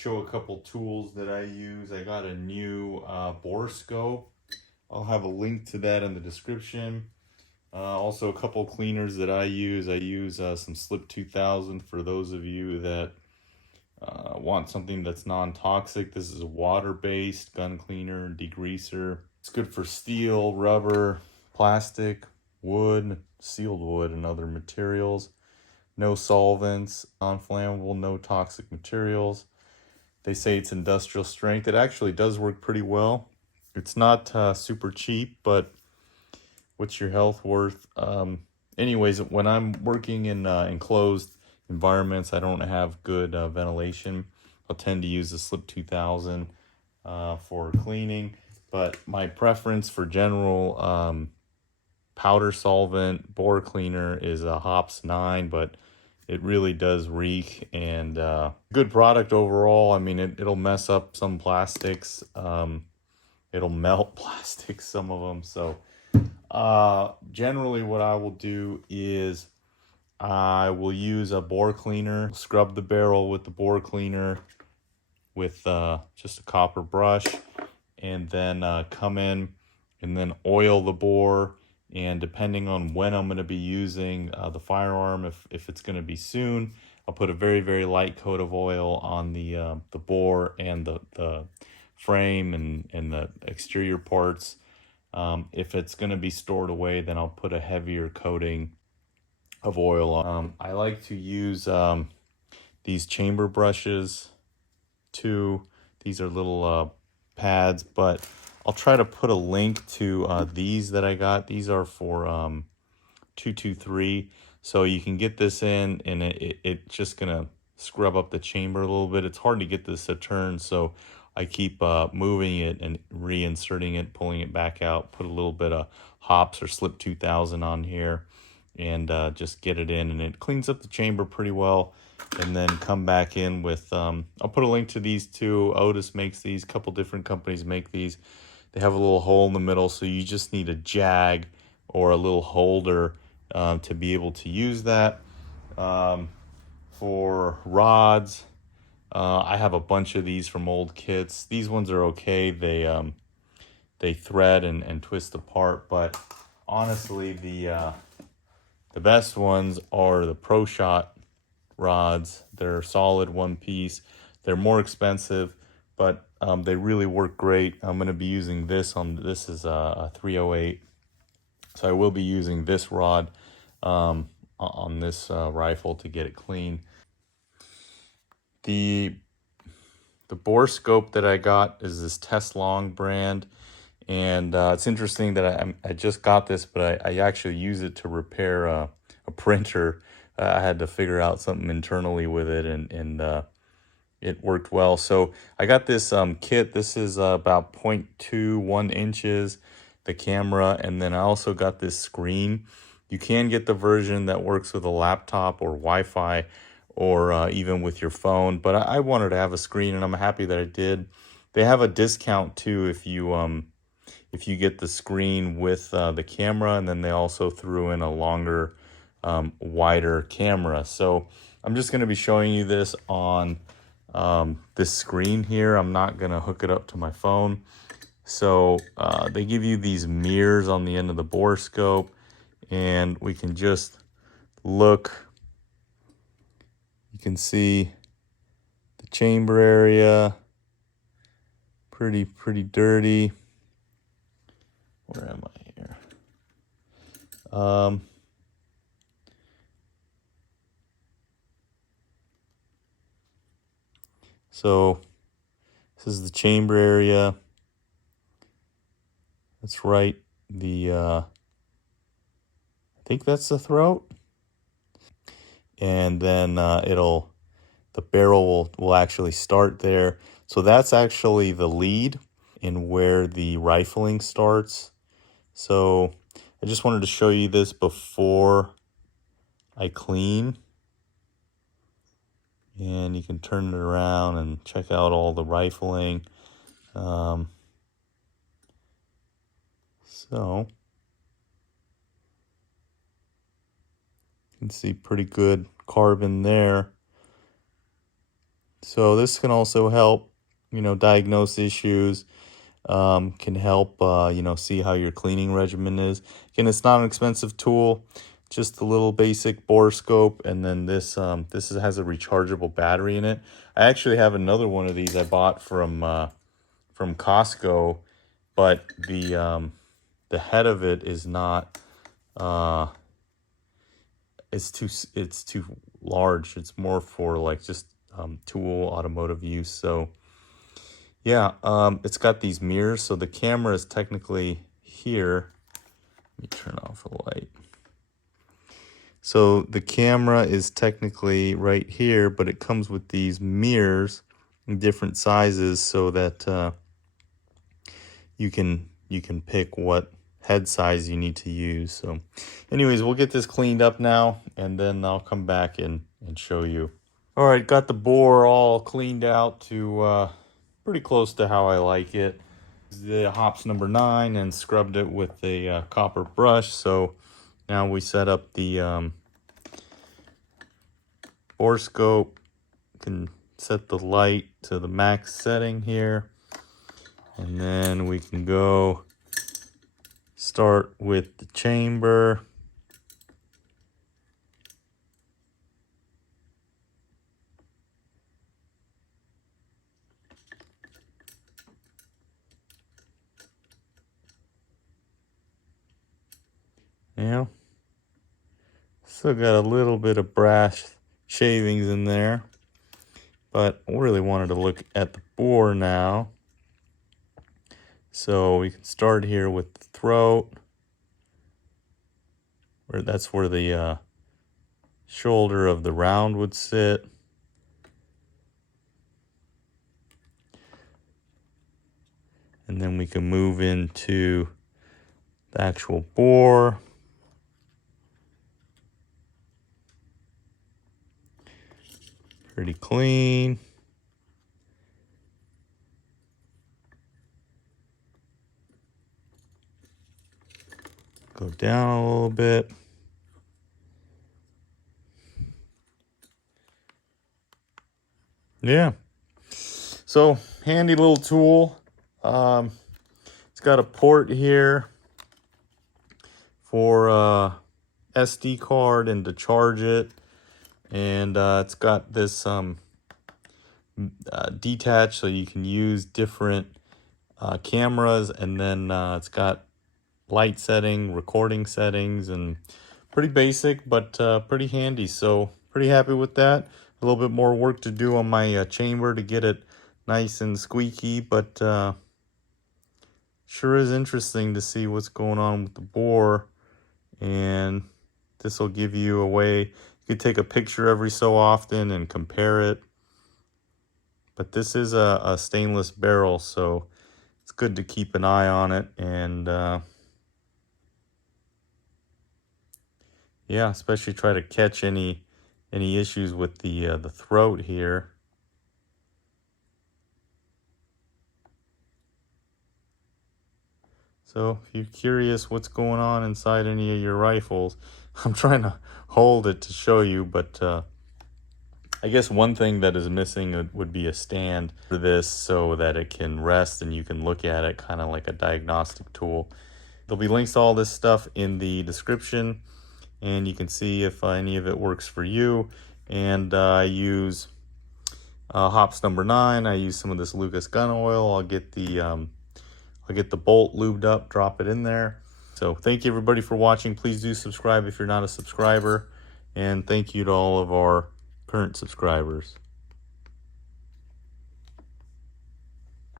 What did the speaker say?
show a couple tools that I use. I got a new Borescope. I'll have a link to that in the description. Also a couple cleaners that I use. I use some SLIP2000 for those of you that want something that's non-toxic. This is a water-based gun cleaner, degreaser. It's good for steel, rubber, plastic, wood, sealed wood, and other materials. No solvents, non-flammable, no toxic materials. They say it's industrial strength. It actually does work pretty well. It's not super cheap, but what's your health worth? Anyways, when I'm working in enclosed environments, I don't have good ventilation. I'll tend to use the SLIP2000 for cleaning, but my preference for general powder solvent bore cleaner is a Hops 9, but it really does reek, and good product overall. I mean, it'll mess up some plastics. It'll melt plastics, some of them. So generally what I will do is I will use a bore cleaner, scrub the barrel with the bore cleaner with just a copper brush, and then come in and then oil the bore. And depending on when I'm going to be using the firearm, if it's going to be soon, I'll put a very, very light coat of oil on the bore and the frame and the exterior parts. If it's going to be stored away, then I'll put a heavier coating of oil on. I like to use these chamber brushes too. These are little pads, but I'll try to put a link to these that I got. These are for 223, so you can get this in, and it's just gonna scrub up the chamber a little bit. It's hard to get this to turn, so I keep moving it and reinserting it, pulling it back out, put a little bit of Hops or SLIP2000 on here, and just get it in, and it cleans up the chamber pretty well. And then come back in with, I'll put a link to these too. Otis makes these, a couple different companies make these. They have a little hole in the middle, so you just need a jag or a little holder to be able to use that. For rods, I have a bunch of these from old kits. These ones are okay. They thread and twist apart, but honestly, the best ones are the Proshot rods. They're solid one piece. They're more expensive, but they really work great. I'm going to be using this on, this is a 308, so I will be using this rod on this rifle to get it clean. The Borescope that I got is this Teslong brand, and it's interesting that I just got this, but I actually use it to repair a printer. I had to figure out something internally with it, and it worked well. So I got this kit. This is about 0.21 inches, the camera, and then I also got this screen. You can get the version that works with a laptop or Wi-Fi, or even with your phone, but I wanted to have a screen, and I'm happy that I did. They have a discount too if you get the screen with the camera, and then they also threw in a longer, wider camera. So I'm just going to be showing you this on this screen here. I'm not going to hook it up to my phone. So they give you these mirrors on the end of the Borescope, and we can just look. You can see the chamber area, pretty dirty. Where am I here? So this is the chamber area. That's right. I think that's the throat. And then the barrel will actually start there. So that's actually the lead and where the rifling starts. So I just wanted to show you this before I clean. And you can turn it around and check out all the rifling. So you can see pretty good carbon there. So this can also help, diagnose issues, can help, see how your cleaning regimen is. Again, it's not an expensive tool, just a little basic borescope, and then this has a rechargeable battery in it. I actually have another one of these I bought from Costco, but the head of it is not, it's too large. It's more for like just tool automotive use. So yeah, it's got these mirrors, so the camera is technically here. Let me turn off the light. So the camera is technically right here, but it comes with these mirrors in different sizes so that you can pick what head size you need to use. So anyways, we'll get this cleaned up now, and then I'll come back and show you. All right, got the bore all cleaned out to pretty close to how I like it. The hops number 9 and scrubbed it with a copper brush. So now we set up the Borescope. Can set the light to the max setting here, and then we can go start with the chamber. Yeah, still got a little bit of brass shavings in there, but I really wanted to look at the bore now. So we can start here with the throat, where that's where the shoulder of the round would sit. And then we can move into the actual bore. Pretty clean. Go down a little bit. Yeah. So handy little tool. It's got a port here for SD card and to charge it, and it's got this detached, so you can use different cameras, and then it's got light setting, recording settings, and pretty basic, but pretty handy. So pretty happy with that. A little bit more work to do on my chamber to get it nice and squeaky, but sure is interesting to see what's going on with the bore. And this will give you a way, you could take a picture every so often and compare it. But this is a stainless barrel, so it's good to keep an eye on it. And yeah, especially try to catch any issues with the throat here. So if you're curious what's going on inside any of your rifles, I'm trying to hold it to show you, but I guess one thing that is missing would be a stand for this so that it can rest and you can look at it kind of like a diagnostic tool. There'll be links to all this stuff in the description, and you can see if any of it works for you. And I use hops number 9. I use some of this Lucas gun oil. I'll get the bolt lubed up, drop it in there. So thank you everybody for watching. Please do subscribe if you're not a subscriber. And thank you to all of our current subscribers.